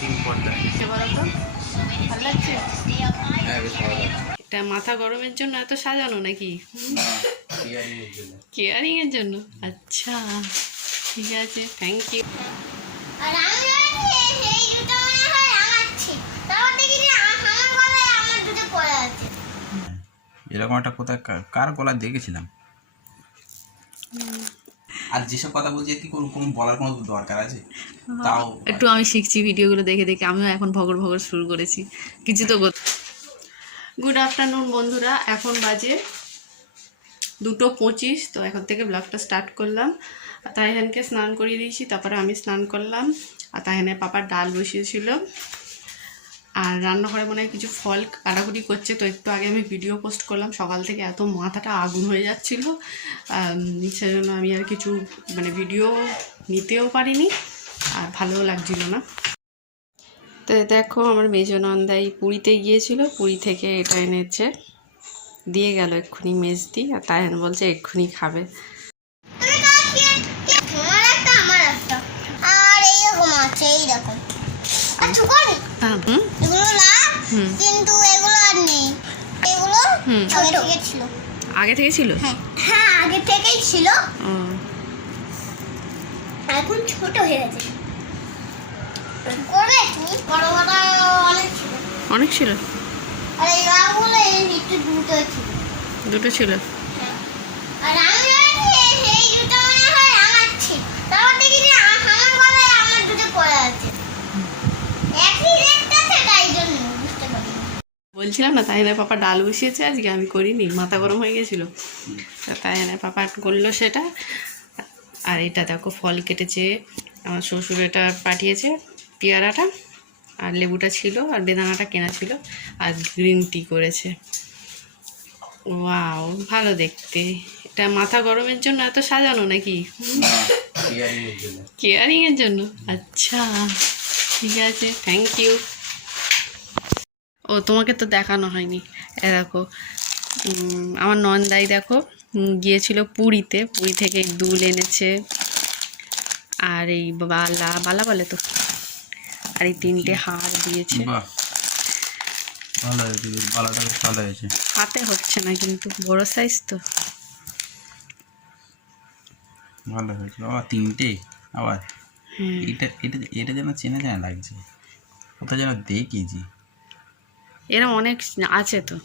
তিন ঘণ্টা ভালো লাগছে? হ্যাঁ এটা মাথা গরমের জন্য এত সাজানো নাকি? কেয়ারিং এর জন্য? আচ্ছা ঠিক আছে থ্যাংক ইউ এরকম একটা কোথায় কার গলা দেখেছিলাম? আর যেসব কথা বলছি কি কোনো কোনো বলার কোনো দরকার আছে? তাও একটু আমি শিখছি ভিডিওগুলো দেখে দেখে আমিও এখন ভগর ভগর শুরু করেছি। কিছু তো গুড আফটারনুন বন্ধুরা। এখন বাজে দুটো পঁচিশ তো এখন থেকে ব্লগটা স্টার্ট করলাম। আর তাইহানকে স্নান করিয়ে দিয়েছি তারপরে আমি স্নান করলাম। আর তাইহানের পাপার ডাল বসিয়েছিল। আর রান্নাঘরে মনে হয় কিছু ফল কাটাকুটি করছে তো একটু আগে আমি ভিডিও পোস্ট করলাম সকাল থেকে এত মাথাটা আগুন হয়ে যাচ্ছিল সেজন্য আমি আর কিছু মানে ভিডিও নিতেও পারিনি আর ভালোও লাগছিল না। তো দেখো আমার মেজনন্দাই পুরীতে গিয়েছিল পুরী থেকে এটা এনেছে দিয়ে গেল এক্ষুনি মেজদি আর তাইহান বলছে এক্ষুনি খাবে। আর এইরকম আছে এইরকম হুম এগুলো লাভ হুম। কিন্তু এগুলো আর নেই এগুলো হুম। আগে থেকে ছিল। আগে থেকে ছিল? হ্যাঁ। হ্যাঁ আগে থেকেই ছিল। এখন ছোট হয়ে গেছে। বড় বড় অনেক ছিল। অনেক ছিল? আর এই লাভগুলো এই একটু দুটো ছিল। দুটো ছিল হ্যাঁ। আর আমি ভাবছি এই জুতো মনে হয় আমার ছিল তারপর দেখি যে আ- আমার গলায় আমার জুতো পড়ে আছে একই রেটটা আছে তাই জন্য বুঝতে পারি বলছিলাম না তাইনের পাপা ডাল বসিয়েছে আজকে আমি করিনি মাথা গরম হয়ে গেছিল। তা তাইনের পাপা করল সেটা। আর এটা দেখো ফল কেটেছে আমার শ্বশুর এটা পাঠিয়েছে পেয়ারাটা আর লেবুটা ছিল আর বেদানাটা কেনা ছিল আর গ্রিন টি করেছে। ওয়াও ভালো দেখতে। এটা মাথা গরমের জন্য এত সাজানো নাকি? বিরিয়ানির জন্য। কেয়ারিং এর জন্য? আচ্ছা ঠিক আছে থ্যাংক ইউ ও তোমাকে তো দেখানো হয়নি। এ দেখো আমার নন্দাই দেখো গিয়েছিল পুরীতে। পুরী থেকে দুল এনেছে। আর এই বালা বালা বলে তো? আর এই তিনটে হার দিয়েছে। হাতে হচ্ছে না কিন্তু বড় সাইজ তো। ভালো হয়েছে বাবা তিনটে? আবার এটা এটা এটা যেন চেনা চেনা লাগছে। কোথায় যেন দেখেছি এরম অনেক আছে তো।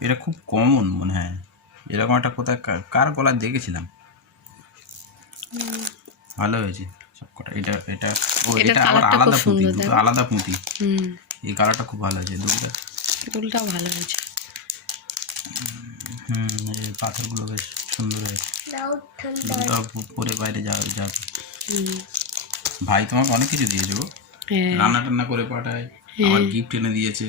এটা খুব কমন মনে হয়। এরকম একটা কোথায় কার গলা দেখেছিলাম? ভালো হয়েছে সবকটা। এটা এটা ও এটা আবার আলাদা পুঁতি দুটো আলাদা পুঁতি হুম। এই কালারটা খুব ভালো হয়েছে দুটো। দুলটাও ভালো হয়েছে। হুম এই পাথরগুলো বেশ সুন্দর হয়েছে। প- পরে বাইরে যাবে। যাবে ভাই তোমাকে অনেক কিছু দিয়েছে গো। রান্না টান্না করে পাঠায় আমার গিফট এনে দিয়েছে।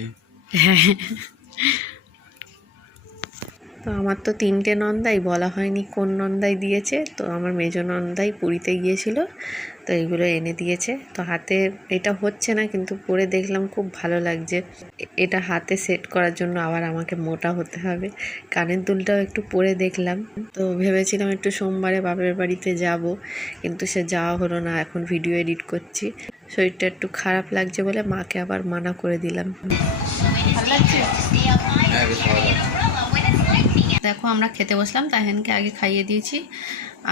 তো আমার তো তিনটে নন্দাই বলা হয়নি কোন নন্দাই দিয়েছে। তো আমার মেজ নন্দাই পুরীতে গিয়েছিল তো এগুলো এনে দিয়েছে। তো হাতে এটা হচ্ছে না কিন্তু পরে দেখলাম খুব ভালো লাগছে। এটা হাতে সেট করার জন্য আবার আমাকে মোটা হতে হবে। কানের দুলটাও একটু পরে দেখলাম। তো ভেবেছিলাম একটু সোমবারে বাপের বাড়িতে যাব কিন্তু সে যাওয়া হলো না এখন ভিডিও এডিট করছি। শরীরটা একটু খারাপ লাগছে বলে মাকে আবার মানা করে দিলাম। দেখো আমরা খেতে বসলাম তাহেনকে আগে খাইয়ে দিয়েছি।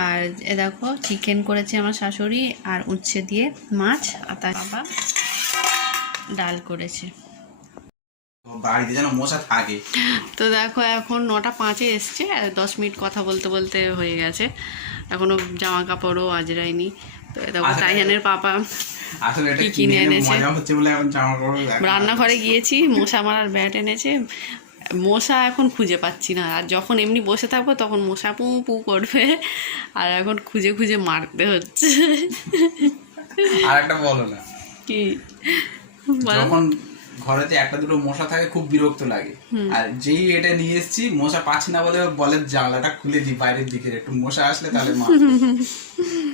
আর এ দেখো চিকেন করেছে আমার শাশুড়ি আর উচ্ছে দিয়ে মাছ আর তার বাবা ডাল করেছে। বাড়িতে যেন মশা থাকে। তো দেখো এখন নটা পাঁচে এসছে আর দশ মিনিট কথা বলতে বলতে হয়ে গেছে। এখনও জামা কাপড়ও আজরায়নি তো দেখো তাইহানের পাপা কি কিনে এনেছে? রান্নাঘরে গিয়েছি মশা মারার ব্যাট এনেছে। মশা এখন খুঁজে পাচ্ছি না। আর যখন এমনি বসে থাকব তখন মশা পু পু করবে। আর এখন খুঁজে খুঁজে মারতে হচ্ছে। আর একটা বলো না। কি। যখন ঘরেতে একটা দুটো মশা থাকে খুব বিরক্ত লাগে। আর যেই এটা নিয়ে এসেছি মশা পাচ্ছি না বলে বলে জানলাটা খুলে দিই বাইরের দিকে একটু মশা আসলে তাহলে মা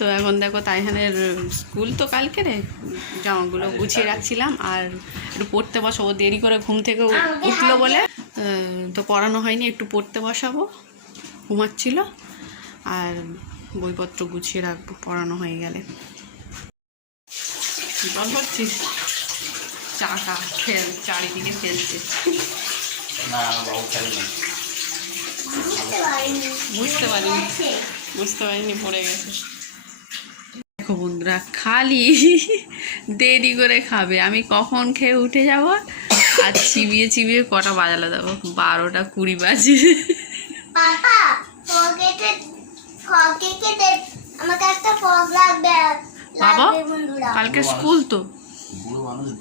তো এখন দেখো তাইহানের স্কুল তো কালকে রে। জামাগুলো গুছিয়ে রাখছিলাম আর একটু পড়তে বসাবো। দেরি করে ঘুম থেকে উঠল বলে তো পড়ানো হয়নি একটু পড়তে বসাবো। ঘুমাচ্ছিল আর বইপত্র গুছিয়ে রাখব পড়ানো হয়ে গেলে। করছিস চাকা ফেল চারিদিকে ফেলছে খেলে বুঝতে পারিনি। বুঝতে পারিনি পড়ে গেছে। দেখো বন্ধুরা খালি দেরি করে খাবে। আমি কখন খেয়ে উঠে যাব? আর চিবিয়ে চিবিয়ে কটা বাজালে দেবো বারোটা কুড়ি বাজে। বাবা? কালকে স্কুল তো।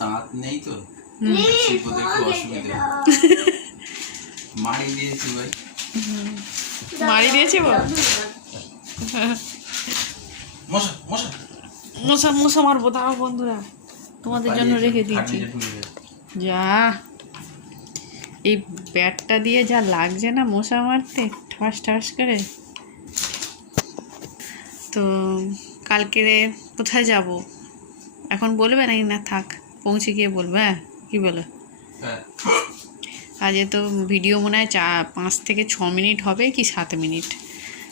দাঁত নেই। মারি দিয়েছি ভাই। মারি দিয়েছে বাবা? মশা মশা। মশা মশা মারবো দাও বন্ধুরা। তোমাদের জন্য রেখে দিয়েছি। যা। এই ব্যাটটা দিয়ে যা লাগছে না মশা মারতে ঠাস ঠাস করে। তো কালকে কোথায় যাব? এখন বলবে নাকি? না থাক পৌঁছে গিয়ে বলবে হ্যাঁ? কী বলো? হ্যাঁ। আজকে তো ভিডিও মনে হয় চা পাঁচ থেকে ছ মিনিট হবে কি সাত মিনিট?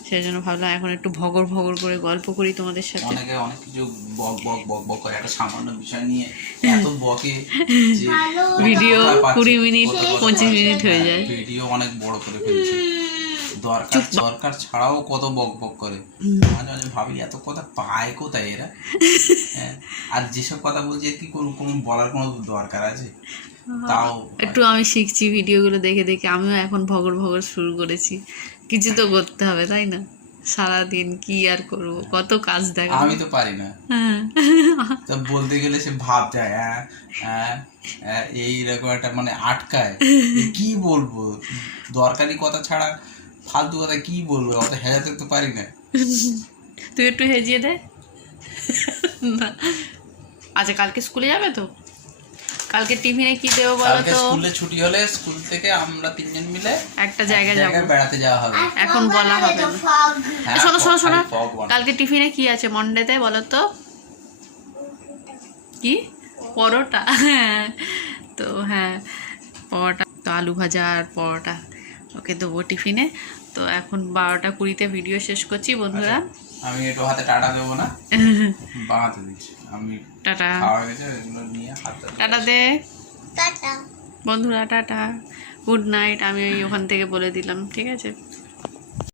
সেই জন্য ভাবলাম এখন একটু ভগর ভগর করে গল্প করি তোমাদের সাথে। অনেকে অনেক কিছু বক বক বক বক করে। একটা সামান্য বিষয় নিয়ে এত বকে যে ভিডিও কুড়ি মিনিট পঁচিশ মিনিট হয়ে যায়। ভিডিও অনেক বড় করে ফেলছে। দরকার দরকার ছাড়াও কত বক বক করে। মাঝে মাঝে ভাবি এত কথা পায় কোথায় এরা? হ্যাঁ আর যেসব কথা বলছে কি কোনো কোনো বলার কোনো দরকার আছে? তাও একটু আমি শিখছি ভিডিওগুলো দেখে দেখে আমিও এখন ভগর ভগর শুরু করেছি। কিছু তো করতে হবে তাই না? সারাদিন কি আর করব? কত কাজ দেখা আমি তো পারি না। হ্যাঁ। তা বলতে গেলে সে ভাব যায় এইরকম একটা মানে আটকায়। কি বলব? দরকারি কথা ছাড়া ফালতু কথা কি বলব? অত হেজাতে তো পারি না। তুই একটু হেজিয়ে দে। আচ্ছা কালকে স্কুলে যাবে তো? কালকে টিফিনে কি দেবো বলো তো? স্কুলে ছুটি হলে স্কুল থেকে আমরা তিনজন মিলে একটা জায়গায় যাব। বেড়াতে যাওয়া হবে। এখন বলা হবে। ফগ। হ্যাঁ, শোনো শোনো শোনো। কালকে টিফিনে কি আছে মন্ডেতে বলো তো? কি? পরোটা। হ্যাঁ তো হ্যাঁ পরোটা তো আলু ভাজা আর পরোটা। ওকে দেবো টিফিনে। তো এখন বারোটা কুড়িতে ভিডিও শেষ করছি বন্ধুরা। আমি একটু হাতে টাটা দেবো না? বাঁধতে দিচ্ছি। আমি টাটা। খাওয়া গেছে এগুলো নিয়ে হাতে টাটা দে। টাটা। বন্ধুরা টাটা। গুড নাইট আমি ওখান থেকে বলে দিলাম ঠিক আছে?